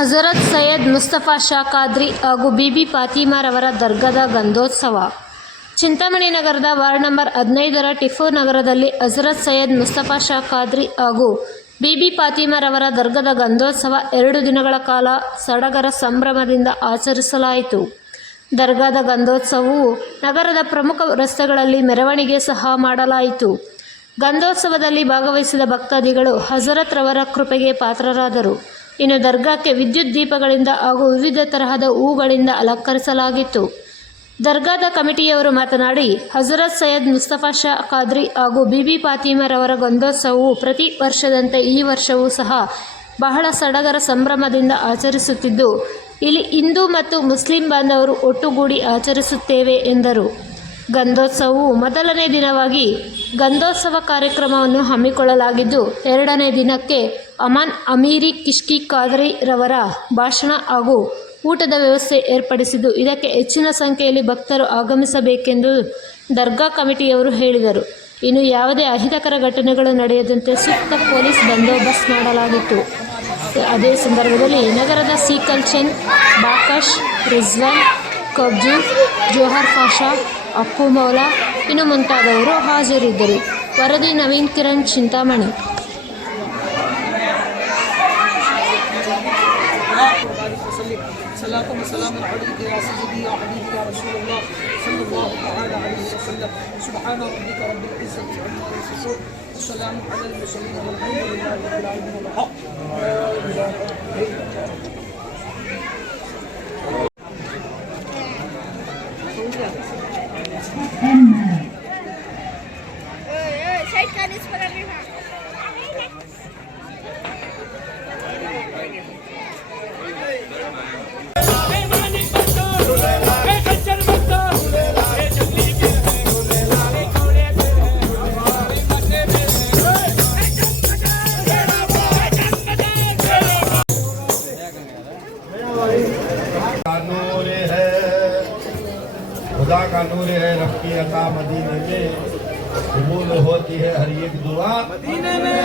ಹಜರತ್ ಸೈಯದ್ ಮುಸ್ತಫಾ ಶಾ ಖಾದ್ರಿ ಹಾಗೂ ಬಿಬಿ ಫಾತಿಮಾರವರ ದರ್ಗಾದ ಗಂಧೋತ್ಸವ. ಚಿಂತಾಮಣಿ ನಗರದ ward number 15ರ Tipu ನಗರದಲ್ಲಿ ಹಜರತ್ ಸೈಯದ್ ಮುಸ್ತಫಾ ಶಾ ಖಾದ್ರಿ ಹಾಗೂ ಬಿಬಿ ಫಾತಿಮಾರವರ ದರ್ಗಾದ ಗಂಧೋತ್ಸವ 2 ದಿನಗಳ ಕಾಲ ಸಡಗರ ಸಂಭ್ರಮದಿಂದ ಆಚರಿಸಲಾಯಿತು. ದರ್ಗಾದ ಗಂಧೋತ್ಸವವು ನಗರದ ಪ್ರಮುಖ ರಸ್ತೆಗಳಲ್ಲಿ ಮೆರವಣಿಗೆ ಸಹ ಮಾಡಲಾಯಿತು. ಗಂಧೋತ್ಸವದಲ್ಲಿ ಭಾಗವಹಿಸಿದ ಭಕ್ತಾದಿಗಳು ಹಜರತ್ ರವರ ಕೃಪೆಗೆ ಪಾತ್ರರಾದರು. ಇನ್ನು ದರ್ಗಾಕ್ಕೆ ವಿದ್ಯುತ್ ದೀಪಗಳಿಂದ ಹಾಗೂ ವಿವಿಧ ತರಹದ ಹೂಗಳಿಂದ ಅಲಂಕರಿಸಲಾಗಿತ್ತು. ದರ್ಗಾದ ಕಮಿಟಿಯವರು ಮಾತನಾಡಿ, ಹಜರತ್ ಸೈಯದ್ ಮುಸ್ತಫಾ ಶಾ ಖಾದ್ರಿ ಹಾಗೂ ಬಿಬಿ ಫಾತಿಮಾರವರ ಗಂಧೋತ್ಸವವು ಪ್ರತಿ ವರ್ಷದಂತೆ ಈ ವರ್ಷವೂ ಸಹ ಬಹಳ ಸಡಗರ ಸಂಭ್ರಮದಿಂದ ಆಚರಿಸುತ್ತಿದ್ದು, ಇಲ್ಲಿ ಹಿಂದೂ ಮತ್ತು ಮುಸ್ಲಿಂ ಬಾಂಧವರು ಒಟ್ಟುಗೂಡಿ ಆಚರಿಸುತ್ತೇವೆ ಎಂದರು. ಗಂಧೋತ್ಸವವು ಮೊದಲನೇ ದಿನವಾಗಿ ಗಂಧೋತ್ಸವ ಕಾರ್ಯಕ್ರಮವನ್ನು ಹಮ್ಮಿಕೊಳ್ಳಲಾಗಿದ್ದು, 2ನೇ ದಿನಕ್ಕೆ ಅಮಾನ್ ಅಮೀರಿ ಕಿಶ್ಕಿ ಖಾದ್ರಿ ರವರ ಭಾಷಣ ಹಾಗೂ ಊಟದ ವ್ಯವಸ್ಥೆ ಏರ್ಪಡಿಸಿದ್ದು, ಇದಕ್ಕೆ ಹೆಚ್ಚಿನ ಸಂಖ್ಯೆಯಲ್ಲಿ ಭಕ್ತರು ಆಗಮಿಸಬೇಕೆಂದು ದರ್ಗಾ ಕಮಿಟಿಯವರು ಹೇಳಿದರು. ಇನ್ನು ಯಾವುದೇ ಅಹಿತಕರ ಘಟನೆಗಳು ನಡೆಯದಂತೆ ಸೂಕ್ತ ಪೊಲೀಸ್ ಬಂದೋಬಸ್ತ್ ಮಾಡಲಾಗಿತ್ತು. ಅದೇ ಸಂದರ್ಭದಲ್ಲಿ ನಗರದ ಸೀಕಲ್ ಚಂದ್, ಬಾಕಶ್, ರಿಜ್ವಾನ್, ಕಬ್ಜು, ಜೋಹರ್ ಪಾಷಾ, ಅಪ್ಪು ಮೌಲಾ ಇನ್ನು ಮುಂತಾದವರು ಹಾಜರಿದ್ದರು. ವರದಿ ನವೀನ್ ಕಿರಣ್, ಚಿಂತಾಮಣಿ. खुदा का नूर है, रब की अता मदीने में कबूल होती है हर एक दुआ मदीने में।